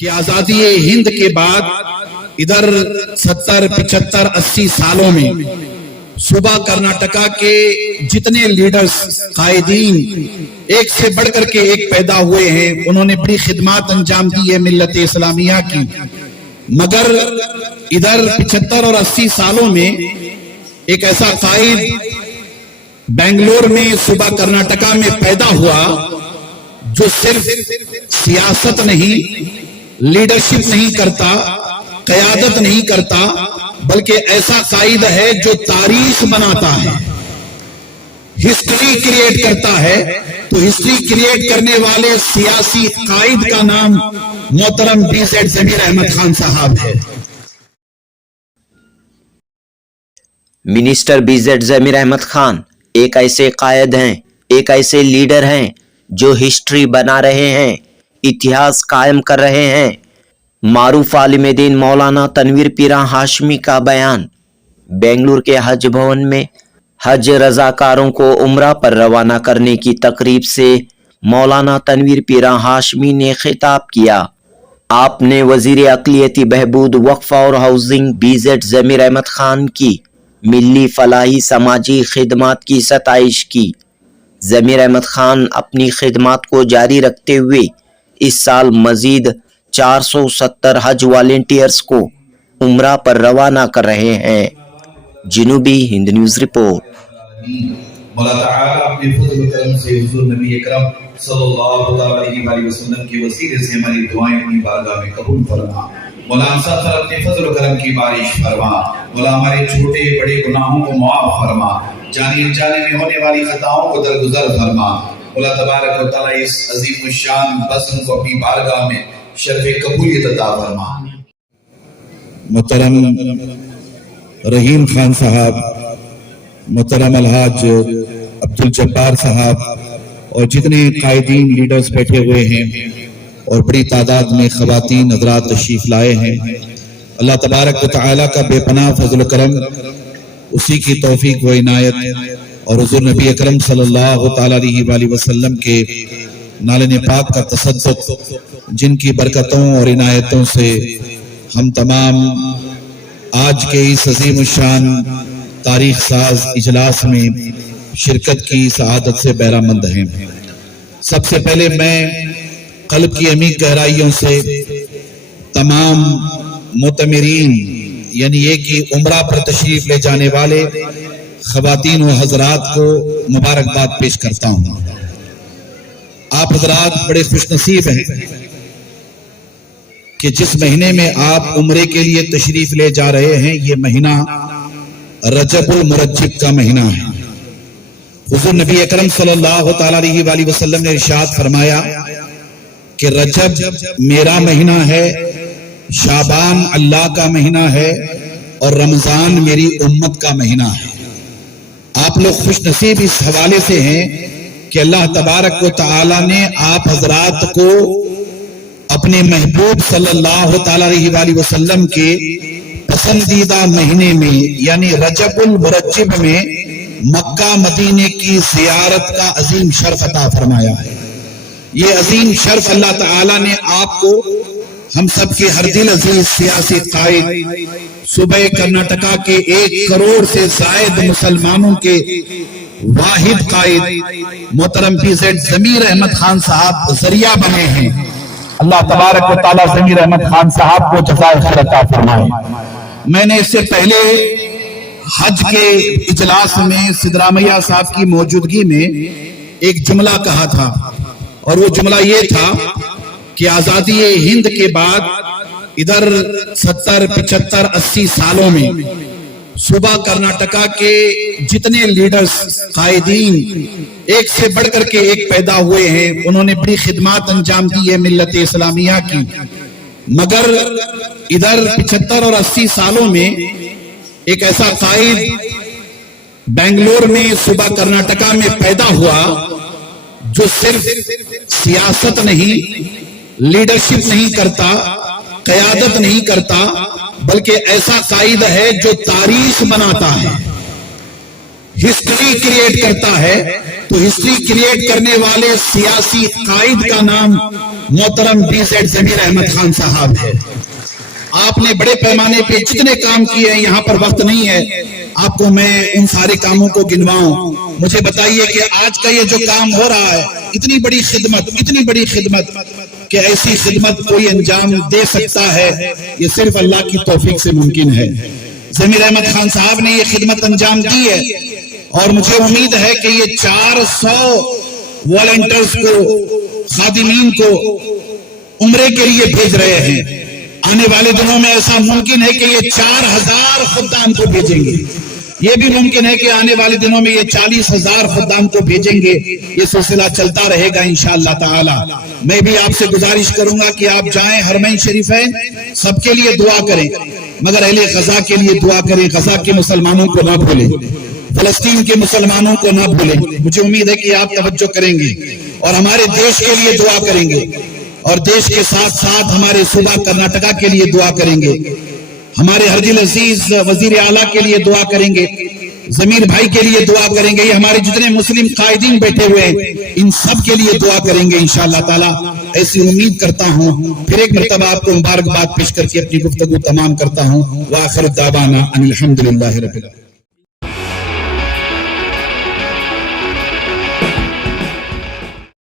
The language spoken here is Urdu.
کہ آزادی ہند کے بعد ادھر 70 75 80 سالوں میں صوبہ کرناٹکا کے جتنے لیڈرز قائدین ایک سے بڑھ کر کے ایک پیدا ہوئے ہیں، انہوں نے بڑی خدمات انجام دی ہے ملت اسلامیہ کی، مگر ادھر 75 اور 80 سالوں میں ایک ایسا قائد بنگلور میں صوبہ کرناٹکا میں پیدا ہوا جو صرف سیاست نہیں، لیڈرشپ نہیں کرتا، قیادت نہیں کرتا، بلکہ ایسا قائد ہے جو تاریخ بناتا ہے، ہسٹری کریٹ کرتا ہے۔ تو ہسٹری کریٹ کرنے والے سیاسی قائد کا نام محترم BZ ضمیر احمد خان صاحب ہے۔ منسٹر BZ ضمیر احمد خان ایک ایسے قائد ہیں، ایک ایسے لیڈر ہیں جو ہسٹری بنا رہے ہیں، اتہاس قائم کر رہے ہیں۔ معروف عالم دین مولانا تنویر پیراں ہاشمی کا بیان۔ بنگلور کے حج بھون میں حج رضاکاروں کو عمرہ پر روانہ کرنے کی تقریب سے مولانا تنویر پیراں ہاشمی نے خطاب کیا۔ آپ نے وزیر اقلیتی بہبود، وقف اور ہاؤسنگ BZ ضمیر احمد خان کی ملی فلاحی سماجی خدمات کی ستائش کی۔ ضمیر احمد خان اپنی خدمات کو جاری رکھتے ہوئے اس سال مزید 470 حج والنٹیئرز کو عمرہ پر روانہ کر رہے ہیں۔ جنوبی ہند نیوز رپورٹ۔ مولا تعالیٰ اپنے فضل و کرم سے حضور نبی اکرم صلی اللہ علیہ وآلہ وسلم کے وسیلے سے ہماری دعائیں اپنی بارگاہ میں قبول فرما۔ مولا ہم سب پر اپنے فضل و کرم کی بارش فرما۔ مولا ہمارے چھوٹے بڑے گناہوں کو معاف فرما، جانی انجانے میں ہونے والی خطاؤں کو درگزر فرما۔ مولا تبارک و تعالیٰ اس عظیم الشان بزم کو اپنی بارگاہ میں شرف قبولیت عطا فرما۔ محترم رحیم خان صاحب، محترم الحاج عبدالجبار صاحب اور جتنے قائدین لیڈرز بیٹھے ہوئے ہیں اور بڑی تعداد میں خواتین حضرات تشریف لائے ہیں، اللہ تبارک و تعالیٰ کا بے پناہ فضل و کرم، اسی کی توفیق و عنایت اور حضور نبی اکرم صلی اللہ تعالیٰ علیہ وآلہ وسلم کے نالن پاک کا تصدق، جن کی برکتوں اور عنایتوں سے ہم تمام آج کے اس عظیم الشان تاریخ ساز اجلاس میں شرکت کی سعادت سے بہرہ مند ہیں۔ سب سے پہلے میں قلب کی عمیق گہرائیوں سے تمام معتمرین، یعنی یہ کہ عمرہ پر تشریف لے جانے والے خواتین و حضرات کو مبارکباد پیش کرتا ہوں۔ آپ حضرات بڑے خوش نصیب ہیں کہ جس مہینے میں آپ عمرے کے لیے تشریف لے جا رہے ہیں، یہ مہینہ رجب المرجب کا مہینہ ہے۔ حضور نبی اکرم صلی اللہ تعالیٰ علیہ وآلہ وسلم نے ارشاد فرمایا کہ رجب میرا مہینہ ہے، شعبان اللہ کا مہینہ ہے اور رمضان میری امت کا مہینہ ہے۔ آپ لوگ خوش نصیب اس حوالے سے ہیں کہ اللہ تبارک و تعالیٰ نے آپ حضرات کو اپنے محبوب صلی اللہ تعالیٰ علیہ وآلہ وسلم کے پسندیدہ مہینے میں یعنی رجب المرجب میں مکہ مدینے کی زیارت کا عظیم شرف عطا فرمایا ہے۔ یہ عظیم شرف اللہ تعالیٰ نے آپ کو، ہم سب کے ہر دل عزیز سیاسی قائد، صوبہ کرناٹکا کے 1 کروڑ سے زائد مسلمانوں کے واحد قائد محترم BZ ضمیر احمد خان صاحب ذریعہ بنے ہیں۔ اللہ تبارک و تعالیٰ ضمیر احمد خان صاحب کو جزائے خیر عطا فرمائے۔ میں نے اس سے پہلے حج کے اجلاس میں سدرامیہ صاحب کی موجودگی میں ایک جملہ کہا تھا، اور وہ جملہ یہ تھا کہ آزادی ہند کے بعد ادھر 70 75 80 سالوں میں صوبہ کرناٹکا کے جتنے لیڈرز قائدین ایک سے بڑھ کر کے ایک پیدا ہوئے ہیں، انہوں نے بڑی خدمات انجام دی ہے ملت اسلامیہ کی، مگر ادھر 75 اور 80 سالوں میں ایک ایسا قائد بنگلور میں صوبہ کرناٹکا میں پیدا ہوا جو صرف سیاست نہیں، لیڈرشپ نہیں کرتا، قیادت نہیں کرتا، بلکہ ایسا قائد ہے جو تاریخ بناتا ہے، ہسٹری کریٹ کرتا ہے تو ہسٹری کریٹ کرنے والے سیاسی قائد کا نام محترم BZ ضمیر احمد خان صاحب ہے. آپ نے بڑے پیمانے پہ جتنے کام کیے ہیں، یہاں پر وقت نہیں ہے آپ کو میں ان سارے کاموں کو گنواؤں. مجھے بتائیے کہ آج کا یہ جو کام ہو رہا ہے، اتنی بڑی خدمت کہ ایسی خدمت کوئی انجام دے سکتا ہے، یہ صرف اللہ کی توفیق سے ممکن ہے. ضمیر احمد خان صاحب نے یہ خدمت انجام دی ہے اور مجھے امید ہے کہ یہ 400 والنٹرز کو، خادمین کو عمرے کے لیے بھیج رہے ہیں. آنے والے دنوں میں ایسا ممکن ہے کہ یہ 4000 خدام کو بھیجیں گے. یہ بھی ممکن ہے کہ آنے والے دنوں میں یہ 40,000 خدام کو بھیجیں گے. یہ سلسلہ چلتا رہے گا انشاءاللہ تعالی. میں بھی آپ سے گزارش کروں گا کہ آپ جائیں حرمین شریفین، سب کے لیے دعا کریں، مگر اہل غزہ کے لیے دعا کریں. غزہ کے مسلمانوں کو نہ بھولیں، فلسطین کے مسلمانوں کو نہ بھولیں. مجھے امید ہے کہ آپ توجہ کریں گے اور ہمارے دیش کے لیے دعا کریں گے، اور دیش کے ساتھ ساتھ ہمارے صوبہ کرناٹکا کے لیے دعا کریں گے، ہمارے ہرجل عزیز وزیر اعلیٰ کے لیے دعا کریں گے، ضمیر بھائی کے لیے دعا کریں گے. یہ ہمارے جتنے مسلم قائدین بیٹھے ہوئے ہیں ان سب کے لیے دعا کریں گے انشاءاللہ تعالی. ایسی امید کرتا ہوں. پھر ایک مرتبہ آپ کو مبارکباد پیش کر کے اپنی گفتگو تمام کرتا ہوں. وآخر دعوانا ان الحمدللہ رب العالمین.